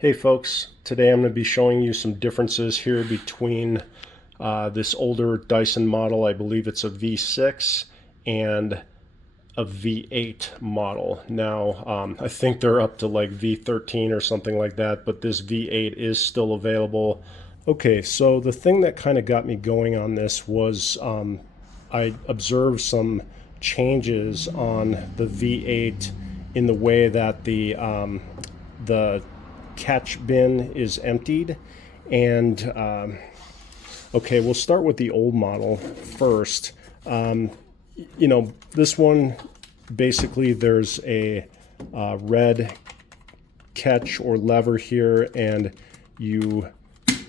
Hey folks, today I'm going to be showing you some differences here between this older Dyson model, I believe it's a V6, and a V8 model. Now, I think they're up to like V13 or something like that, but this V8 is still available. Okay, so the thing that kind of got me going on this was I observed some changes on the V8 in the way that the catch bin is emptied. And okay, we'll start with the old model first. This one, basically there's a red catch or lever here, and you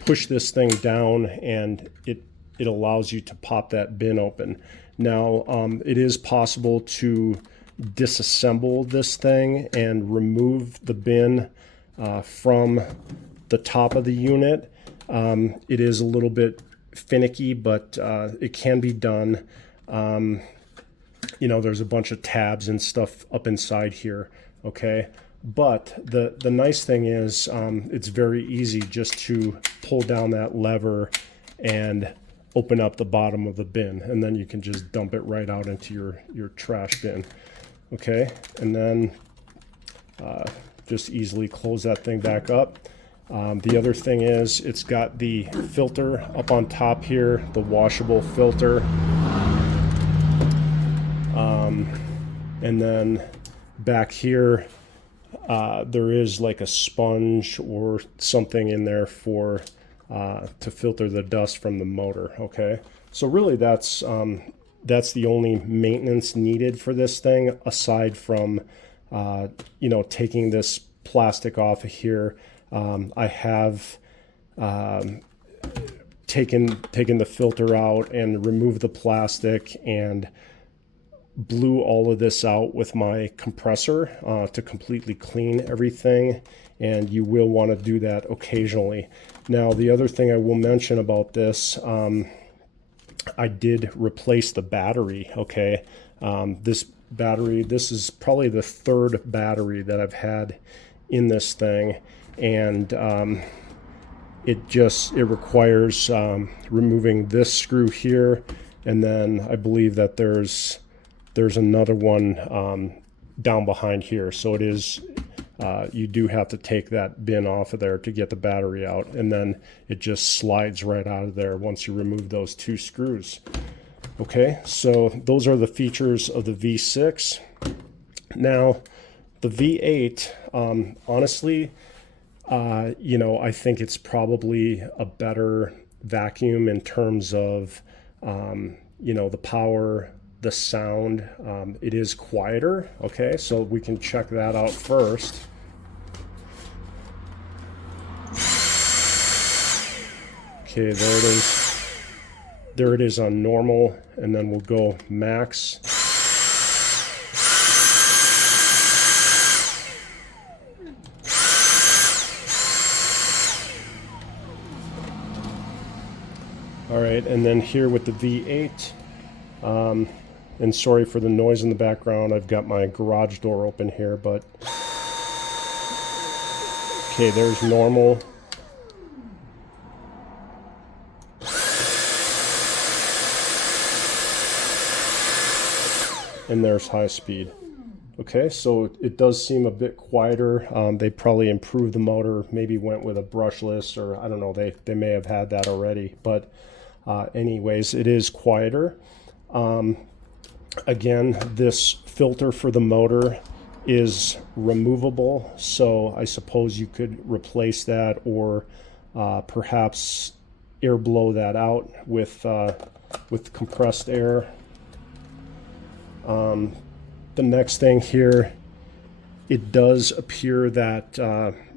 push this thing down and it allows you to pop that bin open. Now, it is possible to disassemble this thing and remove the bin from the top of the unit. It is a little bit finicky, but it can be done. There's a bunch of tabs and stuff up inside here, okay? But the nice thing is it's very easy just to pull down that lever and open up the bottom of the bin, and then you can just dump it right out into your trash bin, okay? And then just easily close that thing back up. The other thing is it's got the filter up on top here, the washable filter. And then back here, there is like a sponge or something in there for to filter the dust from the motor, okay? So really that's the only maintenance needed for this thing, aside from taking this plastic off of here. I have taken the filter out and removed the plastic and blew all of this out with my compressor to completely clean everything, and you will want to do that occasionally. Now, the other thing I will mention about this, I did replace the battery, okay? This battery, this is probably the third battery that I've had in this thing, and it requires removing this screw here, and then I believe that there's another one down behind here. So it is you do have to take that bin off of there to get the battery out, and then it just slides right out of there once you remove those two screws. Okay, so those are the features of the V6. Now, the V8, honestly, I think it's probably a better vacuum in terms of, the power, the sound. It is quieter, okay? So we can check that out first. Okay, there it is. There it is on normal, and then we'll go max. All right, and then here with the V8, and sorry for the noise in the background, I've got my garage door open here, but okay, there's normal. And there's high speed. Okay, so it does seem a bit quieter. They probably improved the motor, maybe went with a brushless, or I don't know, they may have had that already, but anyways, it is quieter. Again, this filter for the motor is removable, so I suppose you could replace that, or perhaps air blow that out with compressed air. The next thing here, it does appear that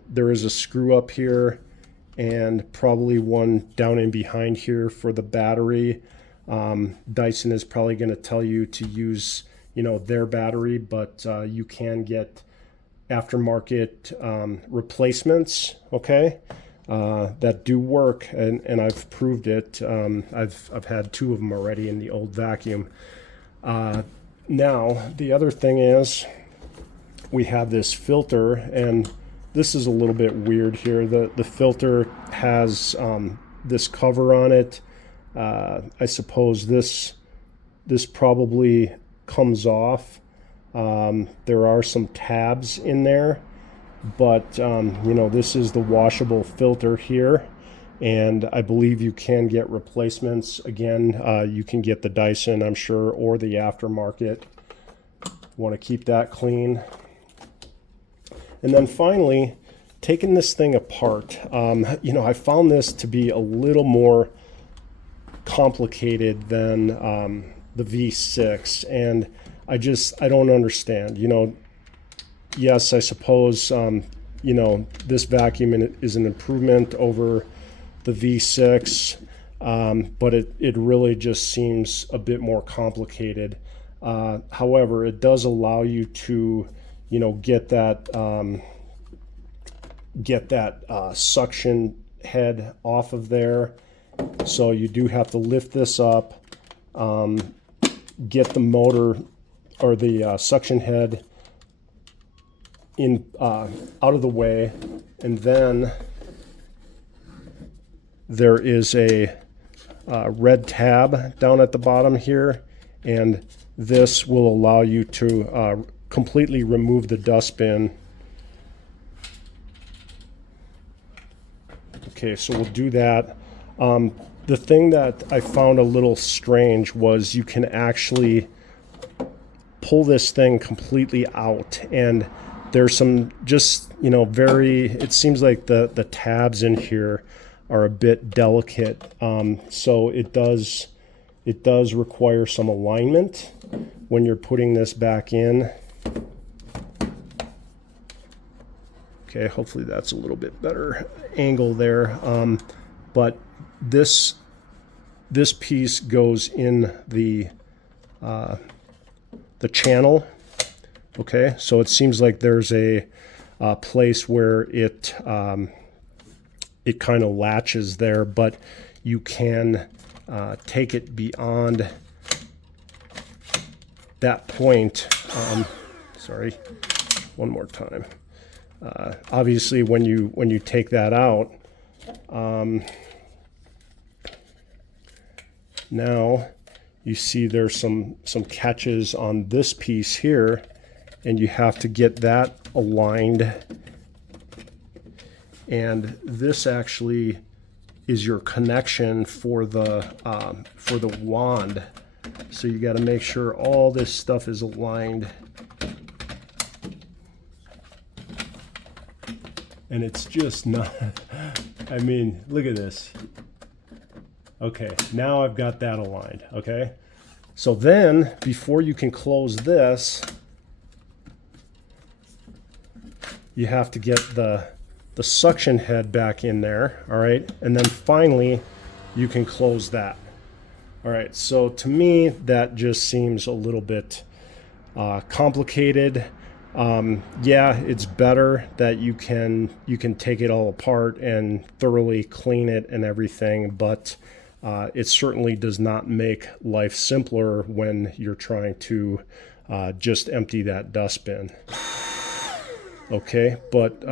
there is a screw up here and probably one down in behind here for the battery. Dyson is probably going to tell you to use, their battery, but you can get aftermarket replacements, okay, that do work, and I've proved it. I've had two of them already in the old vacuum. Now, the other thing is we have this filter, and this is a little bit weird here. The filter has this cover on it. I suppose this probably comes off. There are some tabs in there, but you know, this is the washable filter here, and I believe you can get replacements. Again, you can get the Dyson, I'm sure, or the aftermarket. Want to keep that clean. And then finally, taking this thing apart, you know, I found this to be a little more complicated than the V6, and I don't understand. You know, yes, I suppose you know, this vacuum is an improvement over the V6, but it really just seems a bit more complicated. However, it does allow you to, you know, get that suction head off of there. So you do have to lift this up, get the motor or the suction head in out of the way, and then there is a red tab down at the bottom here, and this will allow you to completely remove the dustbin. Okay, so we'll do that. The thing that I found a little strange was you can actually pull this thing completely out, and there's some just, you know, it seems like the tabs in here are a bit delicate, so it does require some alignment when you're putting this back in. Okay, hopefully that's a little bit better angle there, but this piece goes in the channel. Okay, so it seems like there's a place where it kind of latches there, but you can take it beyond that point. Sorry, one more time. Obviously, when you take that out, now you see there's some catches on this piece here, and you have to get that aligned. And this actually is your connection for the wand. So you got to make sure all this stuff is aligned. And it's just not, I mean, look at this. Okay, now I've got that aligned, okay? So then, before you can close this, you have to get the suction head back in there, all right? And then finally, you can close that. All right, so to me, that just seems a little bit complicated. Yeah, it's better that you can take it all apart and thoroughly clean it and everything, but it certainly does not make life simpler when you're trying to just empty that dustbin. Okay, but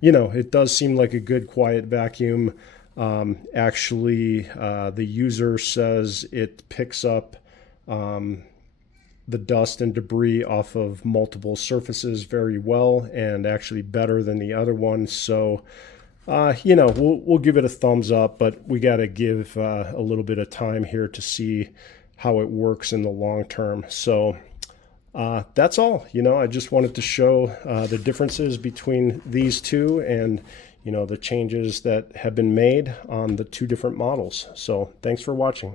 you know, it does seem like a good quiet vacuum. Actually, the user says it picks up the dust and debris off of multiple surfaces very well, and actually better than the other one. So you know, we'll give it a thumbs up, but we got to give a little bit of time here to see how it works in the long term. So that's all. You know, I just wanted to show the differences between these two, and you know, the changes that have been made on the two different models. So thanks for watching.